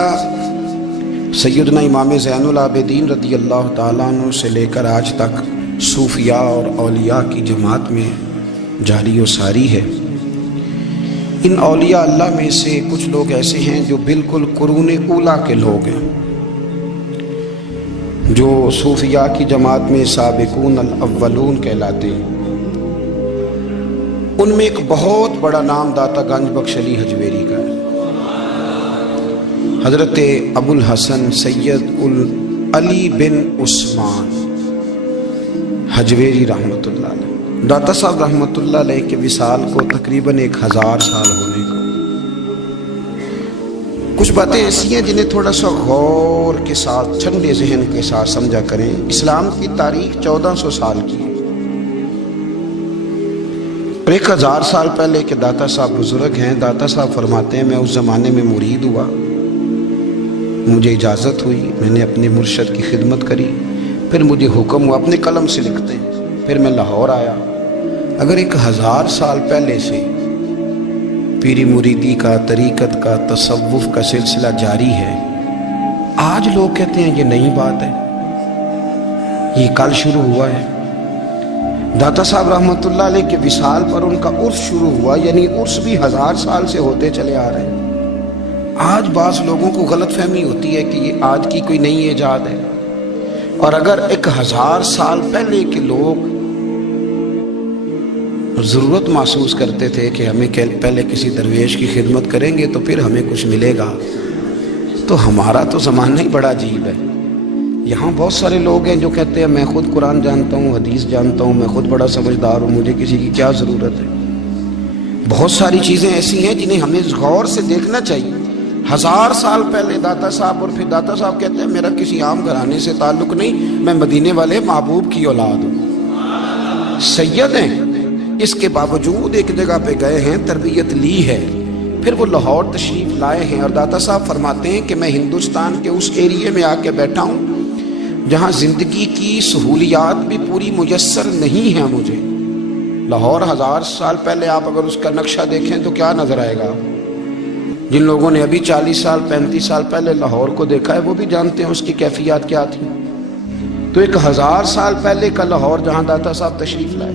سلسلہ سیدنا امام زین العابدین رضی اللہ تعالیٰ عنہ سے لے کر آج تک صوفیاء اور اولیاء کی جماعت میں جاری و ساری ہے۔ ان اولیاء اللہ میں سے کچھ لوگ ایسے ہیں جو بالکل قرون اولیٰ کے لوگ ہیں، جو صوفیاء کی جماعت میں سابقون الاولون کہلاتے ہیں۔ ان میں ایک بہت بڑا نام داتا گنج بخش علی حجویری کا ہے۔ حضرت ابو الحسن سید علی بن عثمان حجویری رحمۃ اللہ علیہ، داتا صاحب رحمۃ اللہ علیہ کے وصال کو تقریباً 1000 سال ہونے کو۔ کچھ باتیں ایسی ہیں جنہیں تھوڑا سا غور کے ساتھ ٹھنڈے ذہن کے ساتھ سمجھا کریں۔ اسلام کی تاریخ 1400 سال کی ہے، اور 1000 سال پہلے کے داتا صاحب بزرگ ہیں۔ داتا صاحب فرماتے ہیں میں اس زمانے میں مرید ہوا، مجھے اجازت ہوئی، میں نے اپنے مرشد کی خدمت کری، پھر مجھے حکم ہوا، اپنے قلم سے لکھتے ہیں، پھر میں لاہور آیا۔ اگر 1000 سال پہلے سے پیری مریدی کا، طریقت کا، تصوف کا سلسلہ جاری ہے، آج لوگ کہتے ہیں یہ نئی بات ہے، یہ کل شروع ہوا ہے۔ داتا صاحب رحمۃ اللہ علیہ کے وصال پر ان کا عرس شروع ہوا، یعنی عرس بھی 1000 سال سے ہوتے چلے آ رہے ہیں۔ آج بعض لوگوں کو غلط فہمی ہوتی ہے کہ یہ آج کی کوئی نئی ایجاد ہے، اور اگر 1000 سال پہلے کے لوگ ضرورت محسوس کرتے تھے کہ ہمیں پہلے کسی درویش کی خدمت کریں گے تو پھر ہمیں کچھ ملے گا، تو ہمارا تو زمانہ ہی بڑا عجیب ہے۔ یہاں بہت سارے لوگ ہیں جو کہتے ہیں میں خود قرآن جانتا ہوں، حدیث جانتا ہوں، میں خود بڑا سمجھدار ہوں، مجھے کسی کی کیا ضرورت ہے۔ بہت ساری چیزیں ایسی ہیں جنہیں ہمیں غور سے دیکھنا چاہیے۔ 1000 سال پہلے داتا صاحب، اور پھر داتا صاحب کہتے ہیں میرا کسی عام گھرانے سے تعلق نہیں، میں مدینے والے محبوب کی اولاد ہوں، سید ہیں۔ اس کے باوجود ایک جگہ پہ گئے ہیں، تربیت لی ہے، پھر وہ لاہور تشریف لائے ہیں، اور داتا صاحب فرماتے ہیں کہ میں ہندوستان کے اس ایریے میں آ کے بیٹھا ہوں جہاں زندگی کی سہولیات بھی پوری میسر نہیں ہیں مجھے۔ لاہور 1000 سال پہلے آپ اگر اس کا نقشہ دیکھیں تو کیا نظر آئے گا؟ جن لوگوں نے ابھی 40 سال 35 سال پہلے لاہور کو دیکھا ہے وہ بھی جانتے ہیں اس کی کیفیات کیا تھی۔ تو 1000 سال پہلے کا لاہور جہاں داتا صاحب تشریف لائے،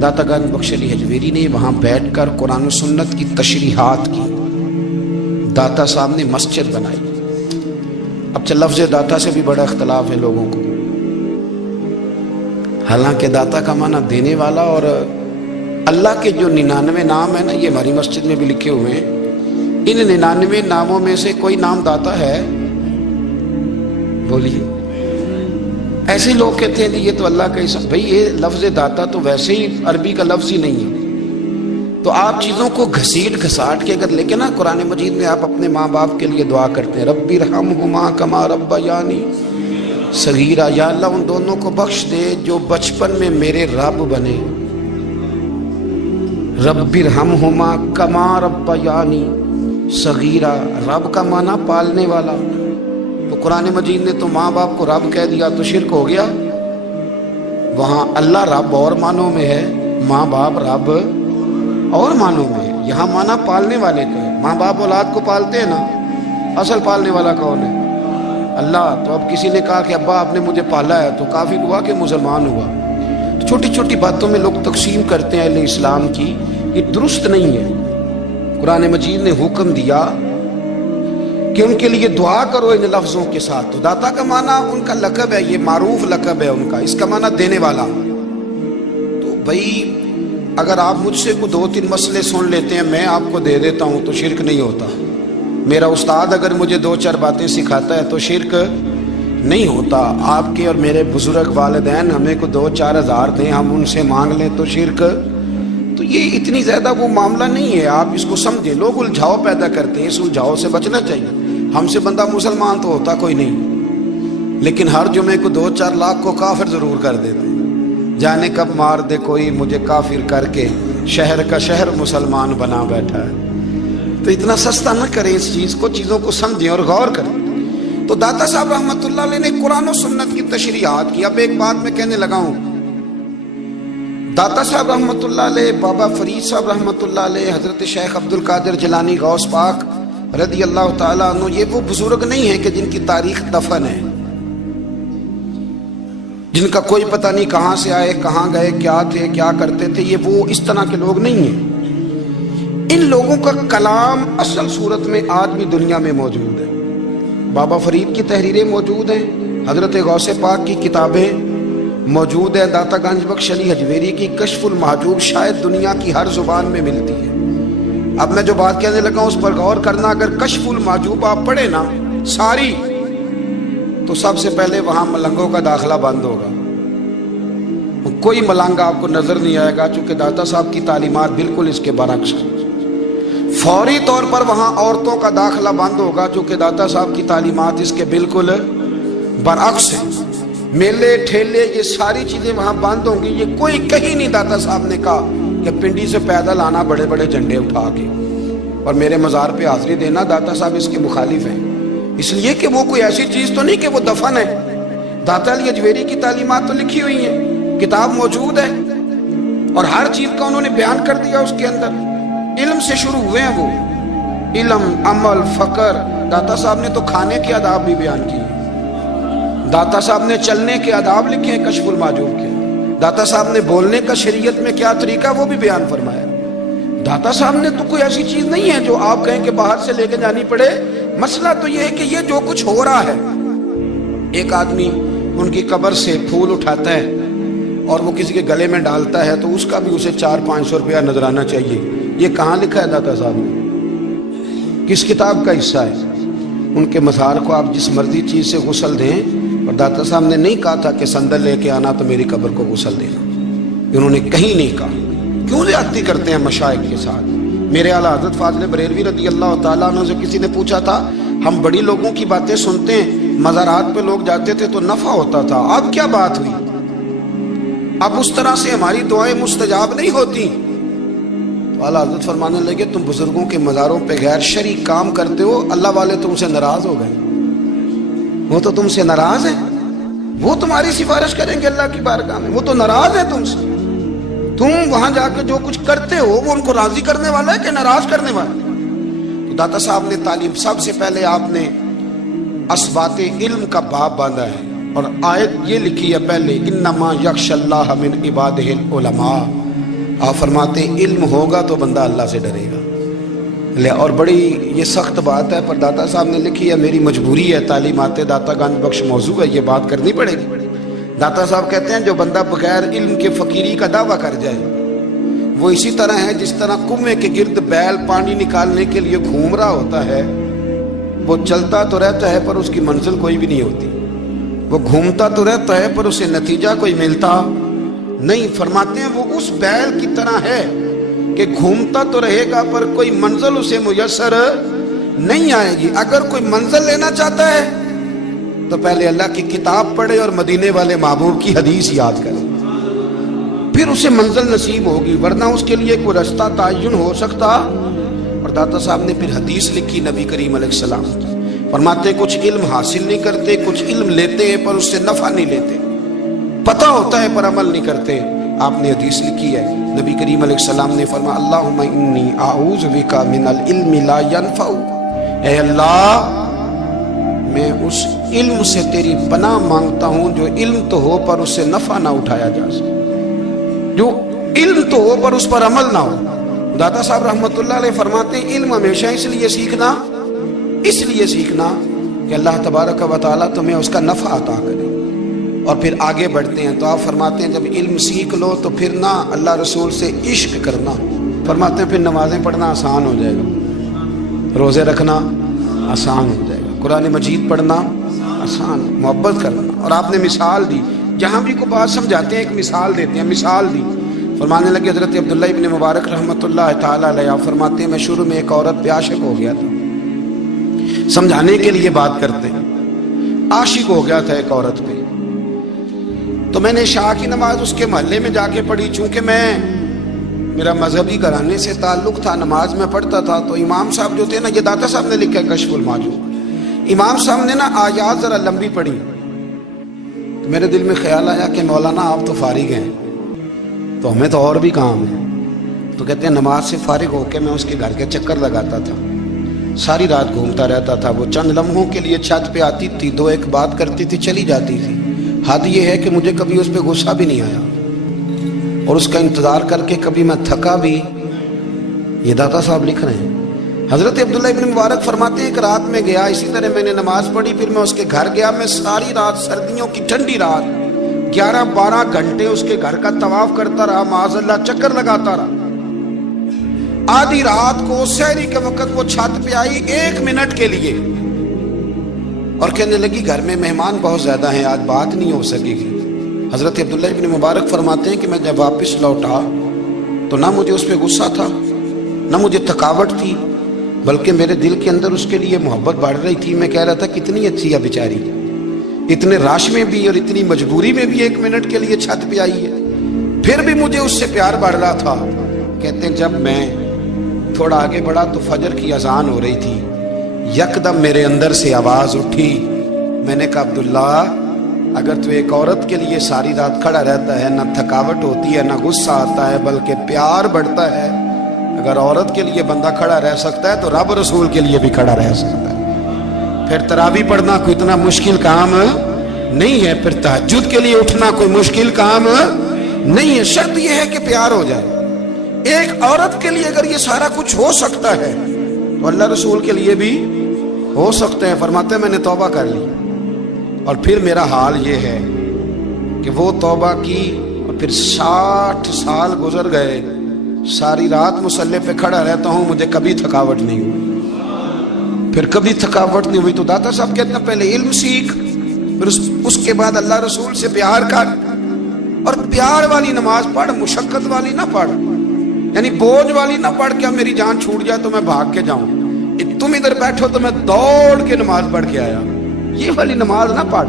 داتا گنج بخش علی حجویری نے وہاں بیٹھ کر قرآن و سنت کی تشریحات کی۔ داتا صاحب نے مسجد بنائی۔ اب لفظ داتا سے بھی بڑا اختلاف ہے لوگوں کو، حالانکہ داتا کا معنی دینے والا، اور اللہ کے جو 99 نام ہیں نا، یہ ہماری مسجد میں بھی لکھے ہوئے ہیں۔ ان 99 ناموں میں سے کوئی نام داتا ہے؟ بولیے۔ ایسے لوگ کہتے ہیں یہ تو اللہ کا اسم، بھئی یہ لفظ داتا تو ویسے ہی عربی کا لفظ ہی نہیں ہے۔ تو آپ چیزوں کو گھسیٹ گھساٹ کے اگر لیکن نا قرآن مجید میں آپ اپنے ماں باپ کے لیے دعا کرتے ہیں ربی ارحمہما کما ربیانی صغیرا، یا اللہ ان دونوں کو بخش دے جو بچپن میں میرے رب بنے۔ ربی ارحمہما کما ربیانی صغیرا، رب کا معنی پالنے والا۔ تو قرآن مجید نے تو ماں باپ کو رب کہہ دیا تو شرک ہو گیا۔ وہاں اللہ رب اور معنوں میں ہے، ماں باپ رب اور معنوں میں ہے۔ یہاں معنی پالنے والے کا ہے۔ ماں باپ اولاد کو پالتے ہیں نا، اصل پالنے والا کون ہے؟ اللہ۔ تو اب کسی نے کہا کہ ابا آپ نے مجھے پالا ہے تو کافر ہوا کہ مسلمان ہوا؟ تو چھوٹی چھوٹی باتوں میں لوگ تقسیم کرتے ہیں اہل اسلام کی، یہ درست نہیں ہے۔ قرآن مجید نے حکم دیا کہ ان کے لیے دعا کرو ان لفظوں کے ساتھ۔ تو داتا کا معنی ان کا لقب ہے، یہ معروف لقب ہے ان کا، اس کا معنی دینے والا۔ تو بھائی اگر آپ مجھ سے کوئی 2-3 مسئلے سن لیتے ہیں میں آپ کو دے دیتا ہوں تو شرک نہیں ہوتا۔ میرا استاد اگر مجھے 2-4 باتیں سکھاتا ہے تو شرک نہیں ہوتا۔ آپ کے اور میرے بزرگ والدین ہمیں کو 2-4 ہزار دیں، ہم ان سے مانگ لیں تو شرک، تو یہ اتنی زیادہ وہ معاملہ نہیں ہے۔ آپ اس کو سمجھیں، لوگ الجھاؤ پیدا کرتے ہیں، اس الجھاؤ سے بچنا چاہیے۔ ہم سے بندہ مسلمان تو ہوتا کوئی نہیں، لیکن ہر جمعے کو 2-4 لاکھ کو کافر ضرور کر دیتے ہیں۔ جانے کب مار دے کوئی مجھے کافر کر کے، شہر کا شہر مسلمان بنا بیٹھا ہے۔ تو اتنا سستا نہ کریں اس چیز کو، چیزوں کو سمجھیں اور غور کریں۔ تو داتا صاحب رحمۃ اللہ علیہ نے قرآن و سنت کی تشریحات کی۔ اب ایک بات میں کہنے لگا ہوں، داتا صاحب رحمۃ اللہ علیہ، بابا فرید صاحب رحمۃ اللہ علیہ، حضرت شیخ عبد القادر جیلانی غوث پاک रदी अल्लाह ताला अन्हु, ये वो बुजुर्ग नहीं है कि जिनकी तारीख दफन है, जिनका कोई पता नहीं कहाँ से आए, कहाँ गए, क्या थे, क्या करते थे। ये वो इस तरह के लोग नहीं हैं। इन लोगों का कलाम असल सूरत में आज भी दुनिया में मौजूद है। बाबा फरीद की तहरीरें मौजूद हैं, हजरत गौसे पाक की किताबें मौजूद हैं, दाता गंज बख्श अली हजवेरी की कश्फुल महजूब शायद दुनिया की हर जुबान में मिलती है। अब मैं जो बात कहने लगा उस पर गौर करना। अगर कश्फुल महजूब आप पढ़े ना सारी, तो सबसे पहले वहां मलंगों का दाखिला बंद होगा। कोई मलंग आपको नजर नहीं आएगा, चूंकि दाता साहब की तालीमात बिल्कुल इसके बरक्स है। फौरी तौर पर वहां औरतों का दाखिला बंद होगा, चूंकि दाता साहब की तालीमात इसके बिल्कुल बरक्स है। मेले ठेले ये सारी चीजें वहां बंद होंगी। ये कोई कहीं नहीं दाता साहब ने कहा कि पिंडी से पैदल आना बड़े बड़े झंडे उठा के और मेरे मज़ार पे हाजिरी देना। दाता साहब इसके मुखालिफ हैं, इसलिए कि वो कोई ऐसी चीज तो नहीं कि वो दफन है। दाता अली अजवेरी की तालीमात तो लिखी हुई है, किताब मौजूद है और हर चीज का उन्होंने बयान कर दिया उसके अंदर। इल्म से शुरू हुए हैं वो, इल्म, अमल, फकर। दाता साहब ने तो खाने के आदाब भी बयान किए, दाता साहब ने चलने के आदाब लिखे हैं कश्फुल माजूब के, दाता साहब ने बोलने का शरीयत में क्या तरीका वो भी बयान फरमाया। दाता साहब ने तो कोई ऐसी चीज नहीं है जो आप कहें कि बाहर से लेके जानी पड़े। मसला तो ये है कि ये जो कुछ हो रहा है, एक आदमी उनकी कब्र से फूल उठाता है और वो किसी के गले में डालता है तो उसका भी उसे 400-500 रुपया नजराना चाहिए। ये कहाँ लिखा है दाता साहब ने? किस किताब का हिस्सा है? उनके मज़ार को आप जिस मर्जी चीज से गुस्ल दें, और दाता साहब ने नहीं कहा था कि संदल लेके आना तो मेरी कब्र को गुस्ल देना। उन्होंने कहीं नहीं कहा। क्यों ज्यादती करते हैं मशाइख के साथ? मेरे आला हज़रत फाज़िल बरेलवी रज़ी अल्लाह ताला अन्हु से किसी ने पूछा था, हम बड़ी लोगों की बातें सुनते हैं, मज़ारात पे लोग जाते थे तो नफा होता था, अब क्या बात हुई? अब उस तरह से हमारी दुआएं मुस्तजाब नहीं होती। तो आला हज़रत फरमाने लगे, तुम बुजुर्गों के मज़ारों पे गैर शरई काम करते हो, अल्लाह वाले तुमसे नाराज हो गए। वो तो तुमसे नाराज है, वो तुम्हारी सिफारिश करेंगे अल्लाह की बारगाह में, वो तो नाराज है तुमसे। तुम वहां जाकर जो कुछ करते हो वो उनको राजी करने वाला है कि नाराज करने वाला है? तो दाता साहब ने तालीम, सबसे पहले आपने असबाते इल्म का बाब बांधा है और आयत ये लिखी है पहले, इन्नमा यख्शल्लाह मिन इबादिहिल उलमा। आप फरमाते इल्म होगा तो बंदा अल्लाह से डरेगा। और बड़ी ये सख्त बात है, पर दाता साहब ने लिखी है, मेरी मजबूरी है, तालीमात दाता गंज बख्श मौजू है, ये बात करनी पड़ेगी। दाता साहब कहते हैं जो बंदा बगैर इल्म के फकीरी का दावा कर जाए वो इसी तरह है जिस तरह कुएं के गिर्द बैल पानी निकालने के लिए घूम रहा होता है। वो चलता तो रहता है पर उसकी मंजिल कोई भी नहीं होती, वो घूमता तो रहता है पर उसे नतीजा कोई मिलता नहीं। फरमाते हैं वो उस बैल की तरह है कि घूमता तो रहेगा पर कोई मंजिल उसे मुयस्सर नहीं आएगी। अगर कोई मंजिल लेना चाहता है तो पहले अल्लाह की किताब पढ़े और मदीने वाले महबूब की हदीस याद करे, फिर उसे मंजिल नसीब होगी, वरना उसके लिए कोई रास्ता तयन हो सकता। और दाता साहब ने फिर हदीस लिखी नबी करीम अलैहिस्सलाम की, फरमाते कुछ इल्म हासिल नहीं करते, कुछ इल्म लेते हैं पर उससे नफा नहीं लेते, पता होता है पर अमल नहीं करते। आपने हदीस लिखी है, नबी करीम अलैहिस्सलाम ने फरमाया, अल्लाहुम्मा इन्नी आऊज़ु बिका मिनल इल्मि ला यनफ़उ। ऐ अल्लाह, मैं उस इल्म से तेरी पनाह मांगता हूँ जो इल्म तो हो पर उससे नफा ना उठाया जा सके, जो इल्म तो हो पर उस पर अमल ना हो। दाता साहब रहमतुल्लाह अलैह फरमाते हैं इल्म हमेशा इसलिए सीखना कि अल्लाह तबारक व तआला तुम्हें उसका नफा अता करे। और फिर आगे बढ़ते हैं तो आप फरमाते हैं जब इल्म सीख लो तो फिर ना अल्लाह रसूल से इश्क करना। फरमाते हैं फिर नमाजें पढ़ना आसान हो जाएगा, रोज़े रखना आसान हो जाएगा, कुरान मजीद पढ़ना आसान, मोहब्बत करना। और आपने मिसाल दी, जहाँ भी को बात समझाते हैं एक मिसाल देते हैं, मिसाल दी। फरमाने लगे हज़रत अब्दुल्ला इब्न मुबारक रहमतुल्लाह ताला अलैह, आप फरमाते हैं मैं शुरू में एक औरत पे आशिक हो गया था, समझाने के लिए बात करते हैं, आशिक हो गया था एक औरत पे। तो मैंने शाह की नमाज उसके मोहल्ले में जाके पढ़ी, चूंकि मेरा मजहबी घराने से ताल्लुक था, नमाज में पढ़ता था। तो इमाम साहब जो थे ना, ये दाता साहब ने लिखा है कश्फुल माजूब, इमाम साहब ने ना आयात जरा लंबी पढ़ी तो मेरे दिल में ख्याल आया कि मौलाना आप तो फारिग हैं, तो हमें तो और भी काम है। तो कहते हैं नमाज से फारिग होकर मैं उसके घर के चक्कर लगाता था, सारी रात घूमता रहता था। वो चंद लम्हों के लिए छत पे आती थी, दो एक बात करती थी, चली जाती थी। हद ये है कि मुझे कभी उस पर गुस्सा भी नहीं आया और उसका इंतज़ार करके कभी मैं थका भी। ये दाता साहब लिख रहे हैं। हज़रत अब्दुल्ला इब्न मुबारक फरमाते हैं, एक रात में गया, इसी तरह मैंने नमाज पढ़ी, फिर मैं उसके घर गया। मैं सारी रात, सर्दियों की ठंडी रात, 11-12 घंटे उसके घर का तवाफ करता रहा, माज़अल्लाह चक्कर लगाता रहा। आधी रात को सहरी के वक्त वो छत पे आई 1 मिनट के लिए और कहने लगी घर में मेहमान बहुत ज्यादा हैं, आज बात नहीं हो सकेगी। हजरत अब्दुल्ला इब्न मुबारक फरमाते हैं कि मैं जब वापस लौटा तो ना मुझे उस पर गुस्सा था, ना मुझे थकावट थी, बल्कि मेरे दिल के अंदर उसके लिए मोहब्बत बढ़ रही थी। मैं कह रहा था कितनी अच्छी है बेचारी, इतने राश में भी और इतनी मजबूरी में भी 1 मिनट के लिए छत पे आई है, फिर भी मुझे उससे प्यार बढ़ रहा था। कहते हैं जब मैं थोड़ा आगे बढ़ा तो फजर की अजान हो रही थी, यकदम मेरे अंदर से आवाज उठी। मैंने कहा अब्दुल्ला, अगर तू एक औरत के लिए सारी रात खड़ा रहता है, ना थकावट होती है, ना गुस्सा आता है, बल्कि प्यार बढ़ता है, अगर औरत के लिए बंदा खड़ा रह सकता है तो रब रसूल के लिए भी खड़ा रह सकता है। फिर तरावी पढ़ना कोई इतना मुश्किल काम नहीं है, फिर तहज्जुद के लिए उठना कोई मुश्किल काम नहीं है। शर्त यह है कि प्यार हो जाए। एक औरत के लिए अगर ये सारा कुछ हो सकता है तो अल्लाह रसूल के लिए भी हो सकते हैं। फरमाते हैं मैंने तौबा कर ली और फिर मेरा हाल ये है कि वो तौबा की और फिर 60 साल गुजर गए, सारी रात मुसल्ले पे खड़ा रहता हूं, मुझे कभी थकावट नहीं हुई, फिर कभी थकावट नहीं हुई। तो दाता साहब कहते हैं पहले इल्म सीख, फिर उसके बाद अल्लाह रसूल से प्यार कर, और प्यार वाली नमाज पढ़, मुशक्कत वाली ना पढ़, यानी बोझ वाली ना पढ़ के मेरी जान छूट जाए तो मैं भाग के जाऊं, तुम इधर बैठो तो मैं दौड़ के नमाज पढ़ के आया, ये वाली नमाज ना पढ़।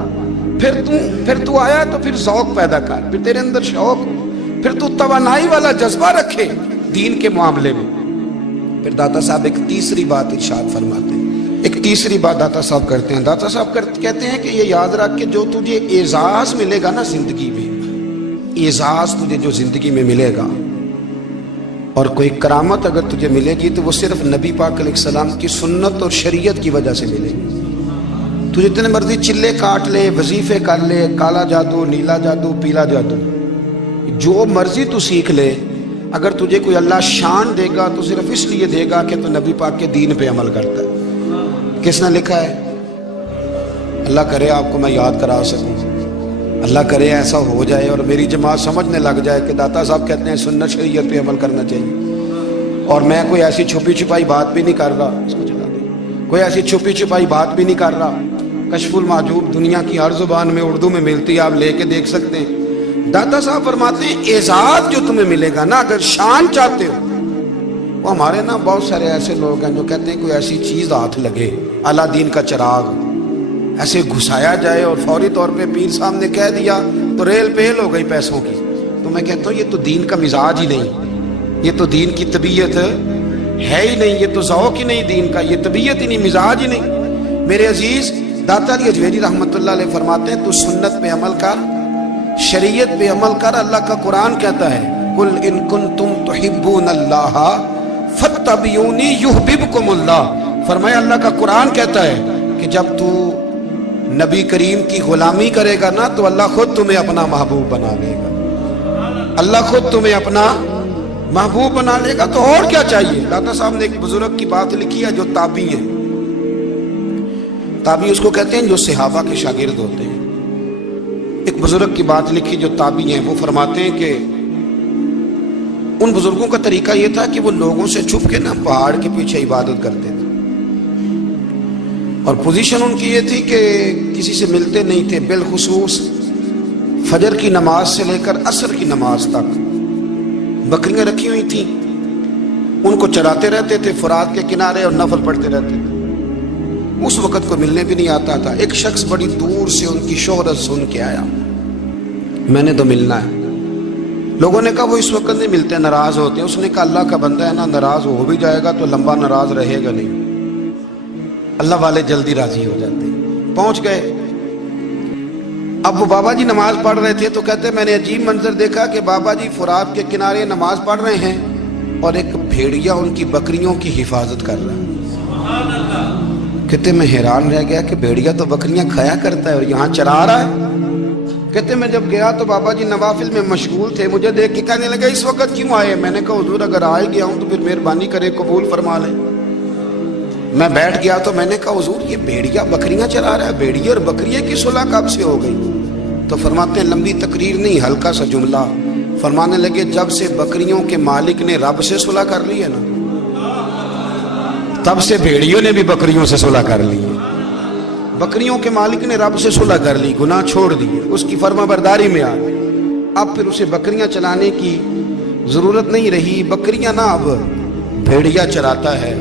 फिर तू आया तो फिर शौक पैदा कर, फिर तेरे अंदर शौक, फिर तू तवानाई वाला जज्बा रखे दीन के मामले में। फिर दाता साहब एक तीसरी बात इरशाद फरमाते हैं, एक तीसरी बात दाता साहब करते हैं। दाता साहब कहते हैं कि ये याद रख के जो तुझे एजाज मिलेगा ना जिंदगी में, एजाज तुझे जो जिंदगी में मिलेगा और कोई करामत अगर तुझे मिलेगी तो वो सिर्फ नबी पाक अलैहिस्सलाम की सुन्नत और शरीयत की वजह से मिलेगी। तू जितने मर्जी चिल्ले काट ले, वजीफे कर ले, काला जादू, नीला जादू, पीला जादू, जो मर्जी तू सीख ले, अगर तुझे कोई अल्लाह शान देगा तो सिर्फ इसलिए देगा कि तू नबी पाक के दीन पे अमल करता है। किसने लिखा है? अल्लाह करे आपको मैं याद करा सकूं, अल्लाह करे ऐसा हो जाए और मेरी जमात समझने लग जाए कि दाता साहब कहते हैं सुन्नत शरीयत पे अमल करना चाहिए। और मैं कोई ऐसी छुपी छुपाई बात भी नहीं कर रहा, इसको चला दे, कोई ऐसी छुपी छुपाई बात भी नहीं कर रहा। कशफुल माजूब दुनिया की हर जुबान में उर्दू में मिलती है, आप लेके देख सकते हैं। दाता साहब फरमाते हैं एजाज जो तुम्हें मिलेगा ना, अगर शान चाहते हो, वो हमारे ना बहुत सारे ऐसे लोग हैं जो कहते हैं कोई ऐसी चीज हाथ लगे, अलादीन का चिराग ऐसे घुसाया जाए और फौरी तौर पे पीर साहब ने कह दिया तो रेल पेल हो गई पैसों की। तो मैं कहता हूँ ये तो दीन का मिजाज ही नहीं, ये तो दीन की तबीयत है ही नहीं, ये तो ज़ौक़ ही नहीं दीन का, ये तबीयत ही नहीं, मिजाज ही नहीं। मेरे अजीज दाता अली अजमेरी रहमतुल्लाह अलैह फरमाते हैं तू सुन्नत पे अमल कर, शरीयत पे अमल कर। अल्लाह का कुरान कहता है कुल इन कुंतुम तुहिब्बूनल्लाह फत्तबिऊनी युहबिबकुमुल्लाह। फरमाया अल्लाह का कुरान कहता है कि जब तू नबी करीम की गुलामी करेगा ना तो अल्लाह खुद तुम्हें अपना महबूब बना लेगा, अल्लाह खुद तुम्हें अपना महबूब बना लेगा। तो और क्या चाहिए? दाता साहब ने एक बुजुर्ग की बात लिखी है जो ताबी है, ताबी उसको कहते हैं जो सहाबा के शागिर्द होते हैं। एक बुजुर्ग की बात लिखी जो ताबी हैं, वो फरमाते हैं कि उन बुजुर्गों का तरीका ये था कि वो लोगों से छुप के ना पहाड़ के पीछे इबादत करते थे और पोजीशन उनकी ये थी कि किसी से मिलते नहीं थे, बिलखुसूस फजर की नमाज से लेकर असर की नमाज तक बकरियां रखी हुई थी, उनको चराते रहते थे फुरात के किनारे और नफल पढ़ते रहते थे। उस वक़्त को मिलने भी नहीं आता था। एक शख्स बड़ी दूर से उनकी शोहरत सुन के आया, मैंने तो मिलना है। लोगों ने कहा वो इस वक्त नहीं मिलते, नाराज होते हैं। उसने कहा अल्लाह का बंदा है ना, नाराज हो भी जाएगा तो लंबा नाराज रहेगा नहीं, अल्लाह वाले जल्दी राजी हो जाते हैं। पहुंच गए। अब वो बाबा जी नमाज पढ़ रहे थे तो कहते मैंने अजीब मंजर देखा कि बाबा जी फुरात के किनारे नमाज पढ़ रहे हैं और एक भेड़िया उनकी बकरियों की हिफाजत कर रहा है। कहते मैं हैरान रह गया कि भेड़िया तो बकरियां खाया करता है और यहाँ चरा रहा है। कहते मैं जब गया तो बाबा जी नवाफिल में मशगूल थे, मुझे देख के कहने लगे इस वक्त क्यों आए? मैंने कहा हुजूर अगर आ ही गया हूं तो फिर मेहरबानी करे कबूल फरमा ले। मैं बैठ गया तो मैंने कहा हुजूर ये भेड़िया बकरियां चरा रहा है, भेड़िया और बकरियां की सुलह कब से हो गई? तो फरमाते हैं लंबी तकरीर नहीं, हल्का सा जुमला। फरमाने लगे जब से बकरियों के मालिक ने रब से सुलह कर ली है ना, तब से भेड़ियों ने भी बकरियों से सुलह कर ली है। बकरियों के मालिक ने रब से सुलह कर ली, गुनाह छोड़ दिए, उसकी फर्माबरदारी में आ गए। अब फिर उसे बकरियां चलाने की जरूरत नहीं रही, बकरियां ना अब भेड़िया चराता है।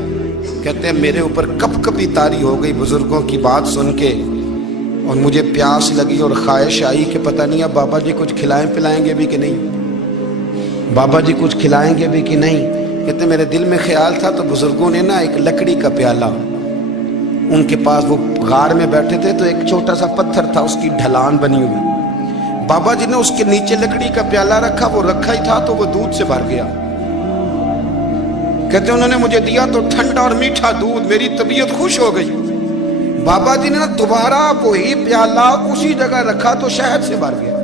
कहते हैं मेरे ऊपर कप कपी तारी हो गई बुजुर्गों की बात सुन के, और मुझे प्यास लगी और ख्वाहिश आई कि पता नहीं अब बाबा जी कुछ खिलाएं पिलाएंगे भी कि नहीं, बाबा जी कुछ खिलाएंगे भी कि नहीं। कहते मेरे दिल में ख्याल था तो बुजुर्गों ने ना एक लकड़ी का प्याला, उनके पास वो गार में बैठे थे तो एक छोटा सा पत्थर था, उसकी ढलान बनी हुई, बाबा जी ने उसके नीचे लकड़ी का प्याला रखा, वो रखा ही था तो वो दूध से भर गया। कहते उन्होंने मुझे दिया तो ठंडा और मीठा दूध, मेरी तबीयत खुश हो गई। बाबा जी ने ना दोबारा वही प्याला उसी जगह रखा तो शहद से भर गया।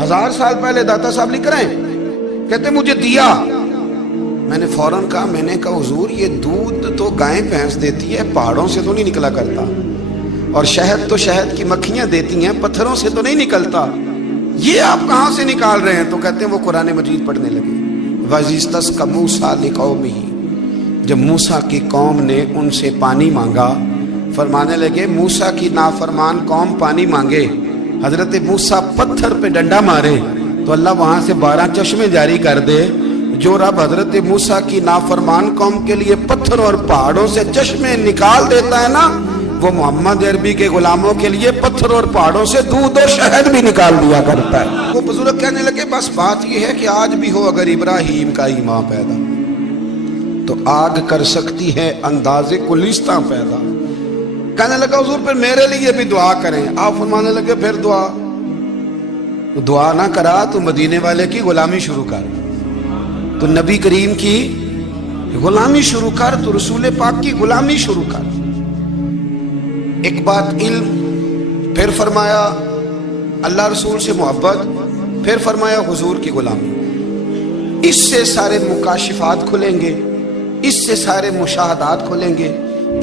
1000 साल पहले दाता साहब लिख रहे हैं, कहते मुझे दिया, मैंने फौरन कहा, मैंने कहा हुजूर ये दूध तो गाय भैंस देती है, पहाड़ों से तो नहीं निकला करता, और शहद तो शहद की मक्खियां देती हैं, पत्थरों से तो नहीं निकलता, ये आप कहां से निकाल रहे हैं? तो कहते हैं वो कुरान मजीद पढ़ने लगे। वज़ीस्तस का मूसा लिकौमी, जब मूसा की कौम ने उनसे पानी मांगा, फरमाने लगे मूसा की नाफरमान कौम पानी मांगे, हजरत मूसा पत्थर पे डंडा मारे तो अल्लाह वहां से 12 चश्मे जारी कर दे। जो रब हजरत मूसा की नाफरमान कौम के लिए पत्थर और पहाड़ों से चश्मे निकाल देता है ना, वो मोहम्मद अरबी के गुलामों के लिए पत्थर और पहाड़ों से दूध और शहद भी निकाल दिया करता है। वो बुजुर्ग कहने लगे बस बात ये है कि आज भी हो अगर इब्राहिम का ईमान पैदा तो आग कर सकती है अंदाजे कुलिस्ता पैदा। कहने लगा हुजूर फिर मेरे लिए भी दुआ करें। आप फरमाने लगे फिर दुआ ना करा तो मदीने वाले की गुलामी शुरू कर, तो नबी करीम की गुलामी शुरू कर, तो रसूल पाक की गुलामी शुरू कर। एक बात इल्म, फिर फरमाया अल्लाह रसूल से मोहब्बत, फिर फरमाया हुजूर की गुलामी। इससे सारे मुकाशिफात खुलेंगे, इससे सारे मुशाहदात खुलेंगे,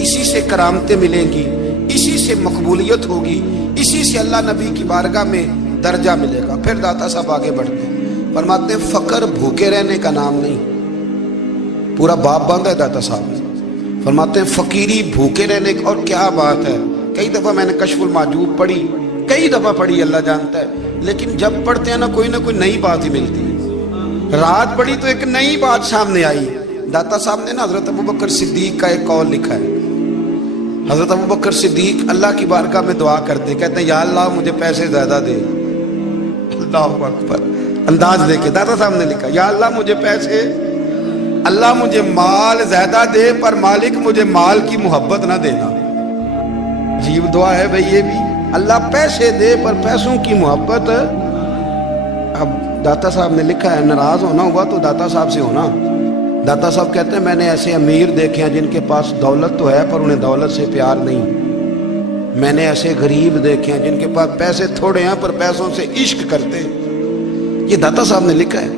इसी से करामतें मिलेंगी, इसी से मकबूलियत होगी, इसी से अल्लाह नबी की बारगाह में दर्जा मिलेगा। फिर दाता साहब आगे बढ़ते हैं, फरमाते हैं फकर भूखे रहने का नाम नहीं, पूरा बाप बांधा है दाता साहब ने। फरमाते हैं फकीरी भूखे रहने का, और क्या बात है, कई दफा मैंने कशफुल माजूब पढ़ी, कई दफा पढ़ी, अल्लाह जानता है, लेकिन जब पढ़ते हैं ना कोई नई बात ही मिलती है। रात पढ़ी तो एक नई बात सामने आई। दाता साहब ने ना हजरत अबू बकर सिद्दीक का एक कौल लिखा है। हजरत अबू बकर सिद्दीक अल्लाह की बारगाह में दुआ करते, कहते हैं या अल्लाह मुझे पैसे ज्यादा दे। अल्लाहू अकबर, अंदाज देखे दाता साहब ने लिखा, या अल्लाह मुझे पैसे, अल्लाह मुझे माल ज्यादा दे, पर मालिक मुझे माल की मोहब्बत ना देना। अजीब दुआ है भाई ये भी, अल्लाह पैसे दे पर पैसों की मोहब्बत। अब दाता साहब ने लिखा है नाराज होना हुआ तो दाता साहब से होना। दाता साहब कहते हैं मैंने ऐसे अमीर देखे हैं जिनके पास दौलत तो है पर उन्हें दौलत से प्यार नहीं। मैंने ऐसे गरीब देखे हैं जिनके पास पैसे थोड़े हैं पर पैसों से इश्क करते हैं। ये दाता साहब ने लिखा है,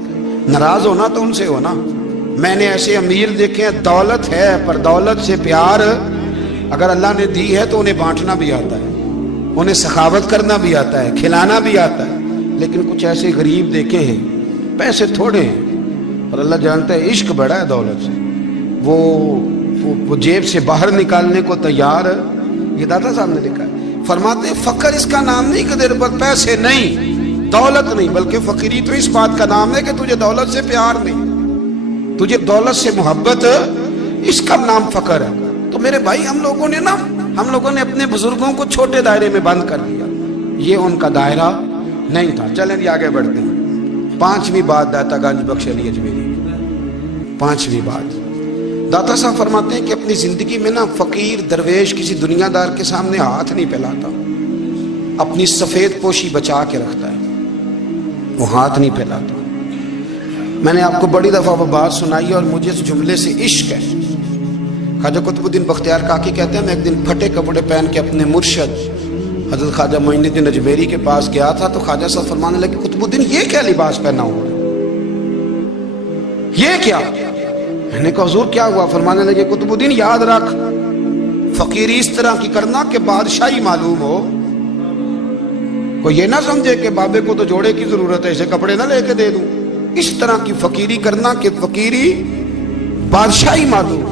नाराज होना तो उनसे होना। मैंने ऐसे अमीर देखे हैं दौलत है पर दौलत से प्यार, अगर अल्लाह ने दी है तो उन्हें बांटना भी आता है, उन्हें सखावत करना भी आता है, खिलाना भी आता है। लेकिन कुछ ऐसे गरीब देखे हैं पैसे थोड़े हैं और अल्लाह जानता है इश्क बड़ा है दौलत से, वो जेब से बाहर निकालने को तैयार। ये दाता साहब ने लिखा है। फरमाते फकर इसका नाम नहीं कि तेरे पर पैसे नहीं, दौलत नहीं, बल्कि फकीरी तो इस बात का नाम है कि तुझे दौलत से प्यार नहीं, तुझे दौलत से मोहब्बत, इसका नाम फकर है। तो मेरे भाई हम लोगों ने अपने बुजुर्गों को छोटे दायरे में बंद कर दिया, ये उनका दायरा नहीं था। चलें आगे बढ़ते हैं। 5वीं बात दाता गांधी बख्श अली अजमेरी, 5वीं बात दाता साहब फरमाते हैं कि अपनी जिंदगी में ना फकीर दरवेश किसी दुनियादार के सामने हाथ नहीं फैलाता, अपनी सफेद पोशी बचा के रखता है, वो हाथ नहीं फैलाता। मैंने आपको बड़ी दफा वो बात सुनाई और मुझे इस जुमले से इश्क है। ख्वाजा कुतुबुद्दीन बख्तियार काकी कहते हैं मैं एक दिन फटे कपड़े पहन के अपने मुर्शद हजरत ख्वाजा मोइनुद्दीन अजमेरी के पास गया था, तो ख्वाजा साहब फरमाने लगे कुतुबुद्दीन ये क्या लिबास पहना हुआ, ये क्या? मैंने कहा हुजूर क्या हुआ? फरमाने लगे कुतुबुद्दीन याद रख, फकीरी इस तरह की करना कि बादशाही मालूम हो, कोई ये ना समझे कि बाबे को तो जोड़े की जरूरत है, इसे कपड़े ना लेके दे दूं। इस तरह की फकीरी करना कि फकीरी बादशाही मालूम।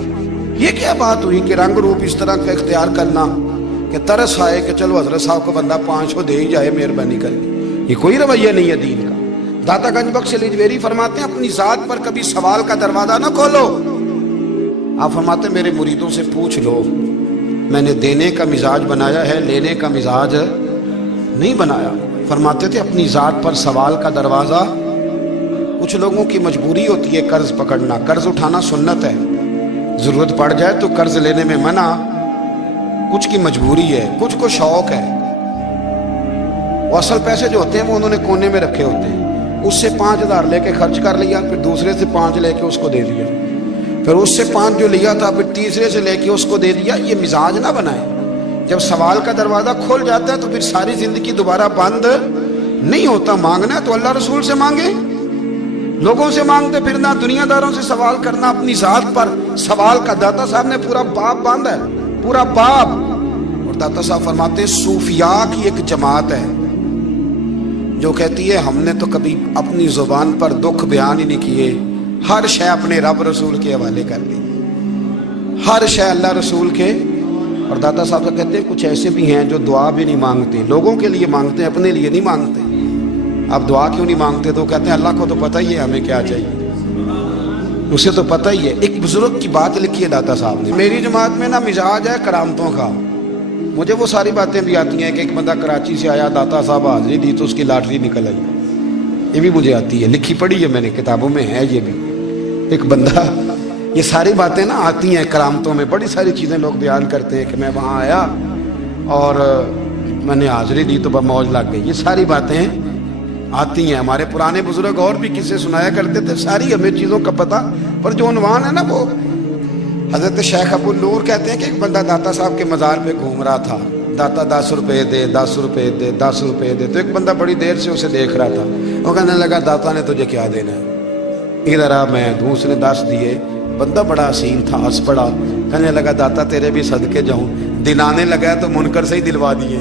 ये क्या बात हुई कि रंग रूप इस तरह का इख्तियार करना कि तरस आए कि चलो हजरत साहब को बंदा 500 दे ही जाए मेहरबानी करके, ये कोई रवैया नहीं है दीन का। दाता गंज बख्श अली अजमेरी फरमाते हैं अपनी जात पर कभी सवाल का दरवाजा ना खोलो। आप फरमाते मेरे मुरीदों से पूछ लो, मैंने देने का मिजाज बनाया है, लेने का मिजाज नहीं बनाया। फरमाते थे अपनी जात पर सवाल का दरवाजा, कुछ लोगों की मजबूरी होती है कर्ज पकड़ना, कर्ज उठाना सुन्नत है, जरूरत पड़ जाए तो कर्ज लेने में मना, कुछ की मजबूरी है, कुछ को शौक है। और असल पैसे जो होते हैं वो उन्होंने कोने में रखे होते हैं, उससे 5000 लेके खर्च कर लिया, फिर दूसरे से 5 लेके उसको दे दिया, फिर उससे 5 जो लिया था फिर तीसरे से लेके उसको दे दिया। ये मिजाज ना बनाए। जब सवाल का दरवाजा खोल जाता है तो फिर सारी जिंदगी दोबारा बंद नहीं होता। मांगना है तो अल्लाह रसूल से मांगे, लोगों से मांगते फिरना, दुनियादारों से सवाल करना, अपनी जात पर सवाल का। दाता साहब ने पूरा बाब बांधा है, पूरा बाब। और दाता साहब फरमाते हैं सूफिया की एक जमात है जो कहती है हमने तो कभी अपनी जुबान पर दुख बयान ही नहीं किए, हर शय अपने रब रसूल के हवाले कर दी, हर शय अल्लाह रसूल के। और दाता साहब तो कहते हैं कुछ ऐसे भी हैं जो दुआ भी नहीं मांगते, लोगों के लिए मांगते हैं, अपने लिए नहीं मांगते। आप दुआ क्यों नहीं मांगते? तो कहते हैं अल्लाह को तो पता ही है हमें क्या चाहिए, उसे तो पता ही है। एक बुजुर्ग की बात लिखी है दाता साहब ने, मेरी जमात में ना मिजाज है करामतों का। मुझे वो सारी बातें भी आती हैं कि एक बंदा कराची से आया, दाता साहब हाजिरी दी तो उसकी लॉटरी निकल आई, ये भी मुझे आती है, लिखी पढ़ी है मैंने, किताबों में है ये भी। एक बंदा, ये सारी बातें ना आती हैं करामतों में, बड़ी सारी चीज़ें लोग बयान करते हैं कि मैं वहाँ आया और मैंने हाजिरी दी तो मौज लग गई। ये सारी बातें आती हैं, हमारे पुराने बुजुर्ग और भी किस्से सुनाया करते थे, सारी हमें चीज़ों का पता। पर जो उन्वान है ना वो हजरत शेख अबुल नूर कहते हैं कि एक बंदा दाता साहब के मज़ार पे घूम रहा था, दाता 10 रुपये दे, 10 रुपये दे, 10 रुपये दे। तो एक बंदा बड़ी देर से उसे देख रहा था, वो कहने लगा दाता ने तुझे क्या देना है, इधर आ मैं दूँ। उसने 10 दिए। बंदा बड़ा हसीन था, हंस पड़ा, कहने लगा दाता तेरे भी सदके जाऊँ। दिलाने लगा तो मुनकर से ही दिलवा दिए,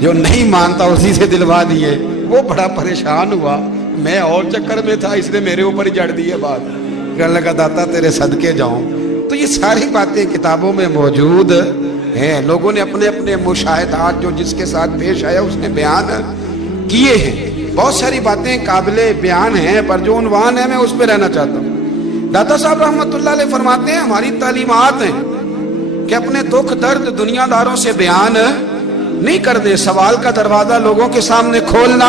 जो नहीं मानता उसी से दिलवा दिए। वो बड़ा परेशान हुआ, मैं और चक्कर में था, इसने मेरे ऊपर ही जड़ दी है बात। कहने लगा दाता तेरे सदके जाऊं। तो ये सारी बातें किताबों में मौजूद हैं, लोगों ने अपने अपने मुशाहिदात जो जिसके साथ पेश आया उसने बयान किए हैं। बहुत सारी बातें काबिले बयान हैं, पर जो उन्वान है मैं उस पर रहना चाहता हूँ। दाता साहब रहमतुल्लाह अलैह फरमाते हैं हमारी तालीमात हैं कि अपने दुख दर्द दुनियादारों से बयान नहीं कर दे, सवाल का दरवाजा लोगों के सामने खोलना।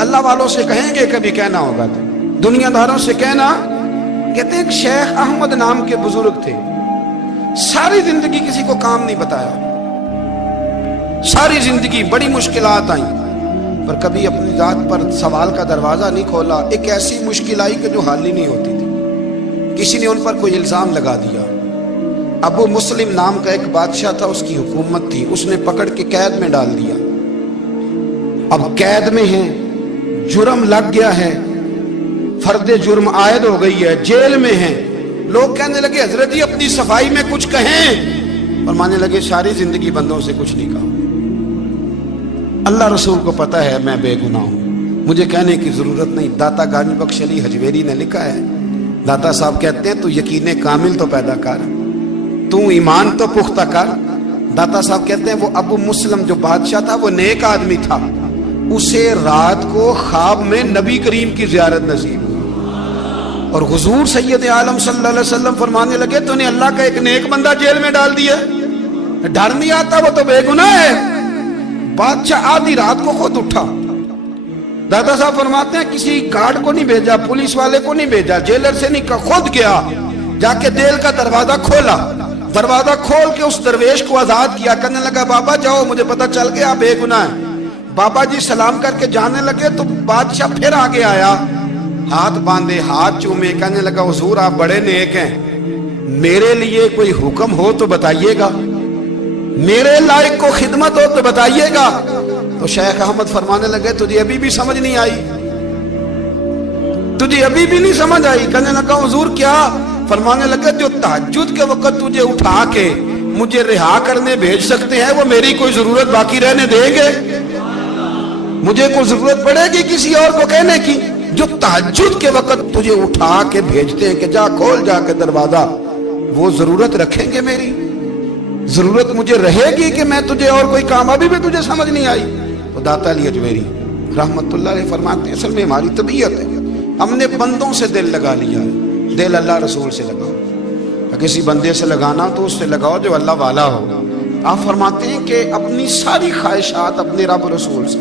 अल्लाह वालों से कहेंगे कभी कहना होगा तो, दुनियादारों से कहना। कहते हैं शेख अहमद नाम के बुजुर्ग थे, सारी जिंदगी किसी को काम नहीं बताया, सारी जिंदगी बड़ी मुश्किलात आई, पर कभी अपनी जात पर सवाल का दरवाजा नहीं खोला। एक ऐसी मुश्किल आई कि जो हाल ही नहीं होती थी, किसी ने उन पर कोई इल्जाम लगा दिया। अबू मुस्लिम नाम का एक बादशाह था, उसकी हुकूमत थी, उसने पकड़ के कैद में डाल दिया। अब कैद में है, जुर्म लग गया है, फर्दे जुर्म आयद हो गई है, जेल में है। लोग कहने लगे हजरत जी अपनी सफाई में कुछ कहें, और मानने लगे सारी जिंदगी बंदों से कुछ नहीं कहा, अल्लाह रसूल को पता है मैं बेगुनाह हूं, मुझे कहने की जरूरत नहीं। दाता गंज बख्श अली हजवेरी ने लिखा है, दाता साहब कहते हैं तू यकीने कामिल तो पैदा कर, तू ईमान तो पुख्ता कर। दाता साहब कहते हैं वो अबू मुस्लिम जो बादशाह था वो नेक आदमी था, उसे रात को ख्वाब में नबी करीम की ज़ियारत नसीब हुई, और हुजूर सैयद आलम सल्लल्लाहु अलैहि वसल्लम फरमाने लगे तूने अल्लाह का एक नेक बंदा जेल में डाल दिया, डर नहीं आता, वो तो बेगुनाह है। बादशाह आधी रात को खुद उठा। दादा साहब फरमाते हैं किसी गार्ड को नहीं भेजा, पुलिस वाले को नहीं भेजा, जेलर से नहीं, खुद गया, जाके जेल का दरवाजा खोला, दरवाजा खोल के उस दरवेश को आजाद किया। कहने लगा बाबा जाओ, मुझे पता चल गया बेगुनाह है। बाबा जी सलाम करके जाने लगे तो बादशाह फिर आगे आया, हाथ बांधे, हाथ चूमे, कहने लगा हुजूर आप बड़े नेक हैं, میرے لیے کوئی حکم ہو تو بتائیے گا، میرے لائق کو خدمت ہو تو بتائیے گا۔ تو شیخ احمد فرمانے لگے تجھے ابھی بھی سمجھ نہیں آئی، تجھے ابھی بھی نہیں سمجھ آئی؟ کہنے لگا حضور کیا؟ فرمانے لگے جو تہجد کے وقت تجھے اٹھا کے مجھے رہا کرنے بھیج سکتے ہیں وہ میری کوئی ضرورت باقی رہنے دیں گے؟ مجھے کوئی ضرورت پڑے گی کسی اور کو کہنے کی؟ جو تہجد کے وقت تجھے اٹھا کے بھیجتے ہیں کہ جا کھول جا کے دروازہ، وہ ضرورت رکھیں گے میری؟ ضرورت مجھے رہے گی کہ میں تجھے اور کوئی کام؟ ابھی بھی تجھے سمجھ نہیں آئی؟ تو داتا علی اجمیری رحمت اللہ علیہ فرماتے ہیں اصل میں ہماری طبیعت ہے، ہم نے بندوں سے دل لگا لیا ہے، دل اللہ رسول سے لگاؤ۔ کسی بندے سے لگانا تو اس سے لگاؤ جو اللہ والا ہو۔ آپ فرماتے ہیں کہ اپنی ساری خواہشات اپنے رب رسول سے،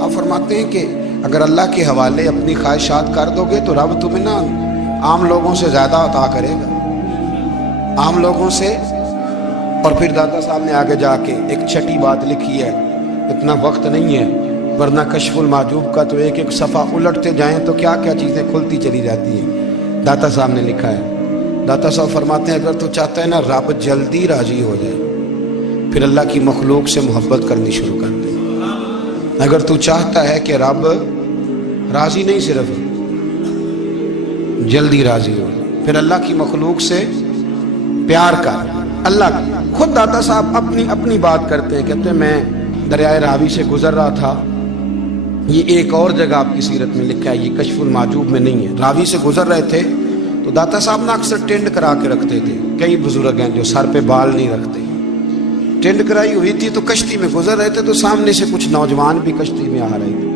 آپ فرماتے ہیں کہ اگر اللہ کے حوالے اپنی خواہشات کر دو گے تو رب تمہیں نا عام لوگوں سے زیادہ عطا کرے گا، عام لوگوں سے۔ اور پھر داتا صاحب نے آگے جا کے ایک چھٹی بات لکھی ہے، اتنا وقت نہیں ہے ورنہ کشف المحجوب کا تو ایک ایک صفحہ الٹتے جائیں تو کیا کیا چیزیں کھلتی چلی جاتی ہیں۔ داتا صاحب نے لکھا ہے، داتا صاحب فرماتے ہیں اگر تو چاہتا ہے نا رب جلدی راضی ہو جائے پھر اللہ کی مخلوق سے محبت کرنی شروع کر دے۔ اگر تو چاہتا ہے کہ رب راضی نہیں صرف جلدی راضی ہو پھر اللہ کی مخلوق سے پیار کر۔ اللہ خود داتا صاحب اپنی بات کرتے ہیں، کہتے ہیں میں دریائے راوی سے گزر رہا تھا، یہ ایک اور جگہ آپ کی سیرت میں لکھا ہے، یہ کشف المحجوب میں نہیں ہے، راوی سے گزر رہے تھے تو داتا صاحب نا اکثر ٹینڈ کرا کے رکھتے تھے، کئی بزرگ ہیں جو سر پہ بال نہیں رکھتے، ٹینڈ کرائی ہوئی تھی تو کشتی میں گزر رہے تھے تو سامنے سے کچھ نوجوان بھی کشتی میں آ رہے تھے،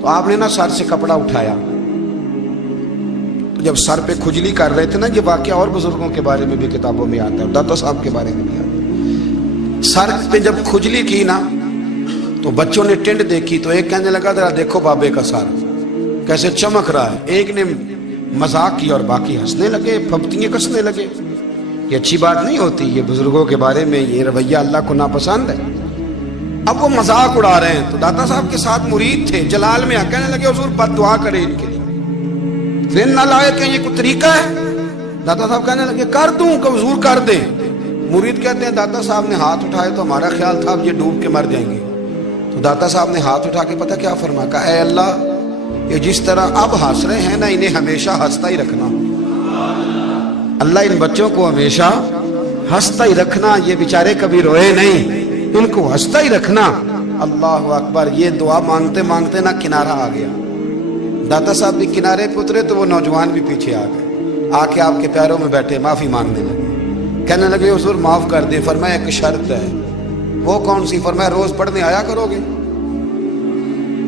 تو آپ نے نا سر سے کپڑا اٹھایا، تو جب سر پہ کھجلی کر رہے تھے نا، یہ واقعہ اور بزرگوں کے بارے میں بھی کتابوں میں آتا ہے، داتا صاحب کے بارے میں بھی آتا ہے، سر پہ جب کھجلی کی نا تو بچوں نے ٹینڈ دیکھی تو ایک کہنے لگا ذرا دیکھو بابے کا سر کیسے چمک رہا ہے، ایک نے مذاق کی اور باقی ہنسنے لگے، پھپتیاں کسنے لگے۔ یہ اچھی بات نہیں ہوتی، یہ بزرگوں کے بارے میں یہ رویہ اللہ کو ناپسند ہے۔ اب وہ مذاق اڑا رہے ہیں تو داتا صاحب کے ساتھ مرید تھے، جلال میں کہنے لگے حضور بد دعا کرے ان کے لیے، ذہن نہ لائے کہ یہ کوئی طریقہ ہے؟ داتا صاحب کہنے لگے کر دوں کہ حضور کر دیں۔ مرید کہتے ہیں داتا صاحب نے ہاتھ اٹھائے تو ہمارا خیال تھا اب یہ ڈوب کے مر جائیں گے، تو داتا صاحب نے ہاتھ اٹھا کے پتہ کیا فرمایا، کہا اے اللہ یہ جس طرح اب ہنس رہے ہیں نا انہیں ہمیشہ ہنستا ہی رکھنا، اللہ ان بچوں کو ہمیشہ ہنستا ہی رکھنا، یہ بیچارے کبھی روئے نہیں، ان کو ہنستا ہی رکھنا۔ اللہ اکبر، یہ دعا مانگتے مانگتے نا کنارہ آ گیا، داتا صاحب بھی کنارے پہ اترے تو وہ نوجوان بھی پیچھے آ گئے، آ کے آپ کے پیروں میں بیٹھے معافی مانگنے لگے، کہنے لگے حضور معاف کر دیں۔ فرمایا ایک شرط ہے، وہ کون سی؟ فرمایا روز پڑھنے آیا کرو گے؟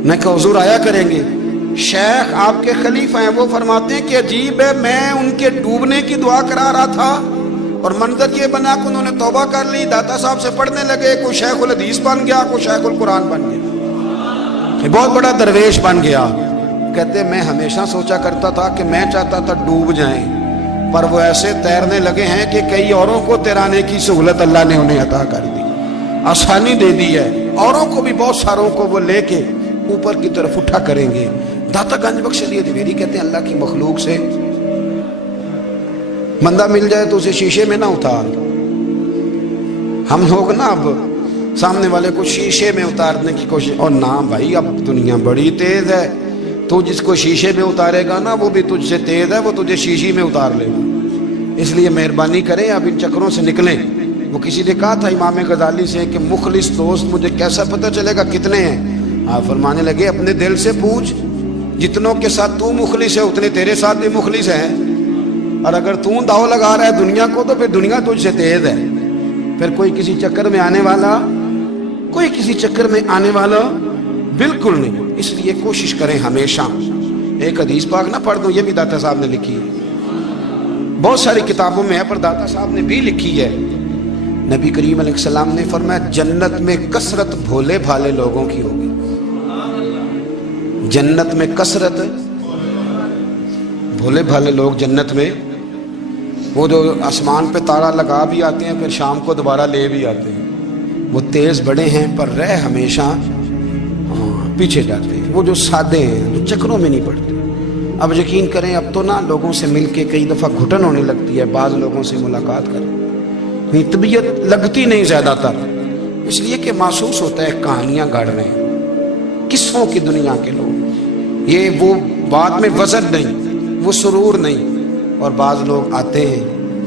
میں کہا حضور آیا کریں گے۔ شیخ آپ کے خلیفہ ہیں، وہ فرماتے ہیں کہ عجیب ہے میں ان کے ڈوبنے کی دعا کرا رہا تھا اور منظر یہ بنا کہ انہوں نے توبہ کر لی، داتا صاحب سے پڑھنے لگے، کوئی شیخ الحدیث بن گیا، کوئی شیخ القرآن بن گیا، یہ بہت بڑا درویش بن گیا۔ کہتے میں ہمیشہ سوچا کرتا تھا کہ میں چاہتا تھا ڈوب جائیں، پر وہ ایسے تیرنے لگے ہیں کہ کئی اوروں کو تیرانے کی سہولت اللہ نے انہیں عطا کر دی، آسانی دے دی ہے، اوروں کو بھی بہت ساروں کو وہ لے کے اوپر کی طرف اٹھا کریں گے۔ داتا گنج بخش علی اجمیری کہتے ہیں اللہ کی مخلوق سے بندہ مل جائے تو اسے شیشے میں نہ اتار۔ ہم لوگ نا اب سامنے والے کو شیشے میں اتارنے کی کوشش، اور نہ بھائی اب دنیا بڑی تیز ہے، تو جس کو شیشے میں اتارے گا نا وہ بھی تجھ سے تیز ہے، وہ تجھے شیشی میں اتار لے گا۔ اس لیے مہربانی کریں اب ان چکروں سے نکلیں۔ وہ کسی نے کہا تھا امام غزالی سے کہ مخلص دوست مجھے کیسا پتہ چلے گا کتنے ہیں؟ آپ فرمانے لگے اپنے دل سے پوچھ، جتنوں کے ساتھ تو مخلص ہے اتنے تیرے ساتھ بھی مخلص ہیں، اور اگر تو داؤ لگا رہا ہے دنیا کو تو پھر دنیا تجھ سے تیز ہے، پھر کوئی کسی چکر میں آنے والا بالکل نہیں۔ اس لیے کوشش کریں ہمیشہ، ایک حدیث پاک نہ پڑھ دوں، یہ بھی داتا صاحب نے لکھی ہے، بہت ساری کتابوں میں ہے پر داتا صاحب نے بھی لکھی ہے۔ نبی کریم علیہ السلام نے فرمایا جنت میں کثرت بھولے بھالے لوگوں کی ہوگی، جنت میں کثرت بھولے بھالے لوگ جنت میں، وہ جو آسمان پہ تارا لگا بھی آتے ہیں پھر شام کو دوبارہ لے بھی آتے ہیں، وہ تیز بڑے ہیں پر رہ ہمیشہ پیچھے جاتے ہیں، وہ جو سادے ہیں جو چکروں میں نہیں پڑتے، اب یقین کریں اب تو نا لوگوں سے مل کے کئی دفعہ گھٹن ہونے لگتی ہے، بعض لوگوں سے ملاقات کریں طبیعت لگتی نہیں زیادہ تر، اس لیے کہ محسوس ہوتا ہے کہانیاں گڑھ رہے ہیں، قصوں کی دنیا کے لوگ، یہ وہ بات میں وزن نہیں، وہ سرور نہیں، اور بعض لوگ آتے ہیں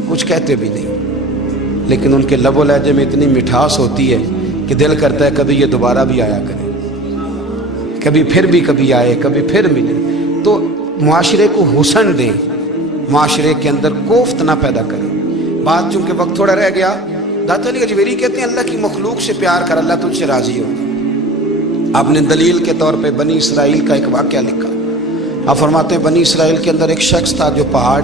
کچھ کہتے بھی نہیں، لیکن ان کے لب و لہجے میں اتنی مٹھاس ہوتی ہے کہ دل کرتا ہے کبھی یہ دوبارہ بھی آیا کرے، کبھی آئے، کبھی پھر ملے۔ تو معاشرے کو حسن دیں، معاشرے کے اندر کوفت نہ پیدا کریں۔ بات چونکہ وقت تھوڑا رہ گیا، داتا علی اجمیری کہتے ہیں اللہ کی مخلوق سے پیار کر، اللہ تجھ سے راضی ہو۔ آپ نے دلیل کے طور پہ بنی اسرائیل کا ایک واقعہ لکھا، آپ فرماتے ہیں بنی اسرائیل کے اندر ایک شخص تھا جو پہاڑ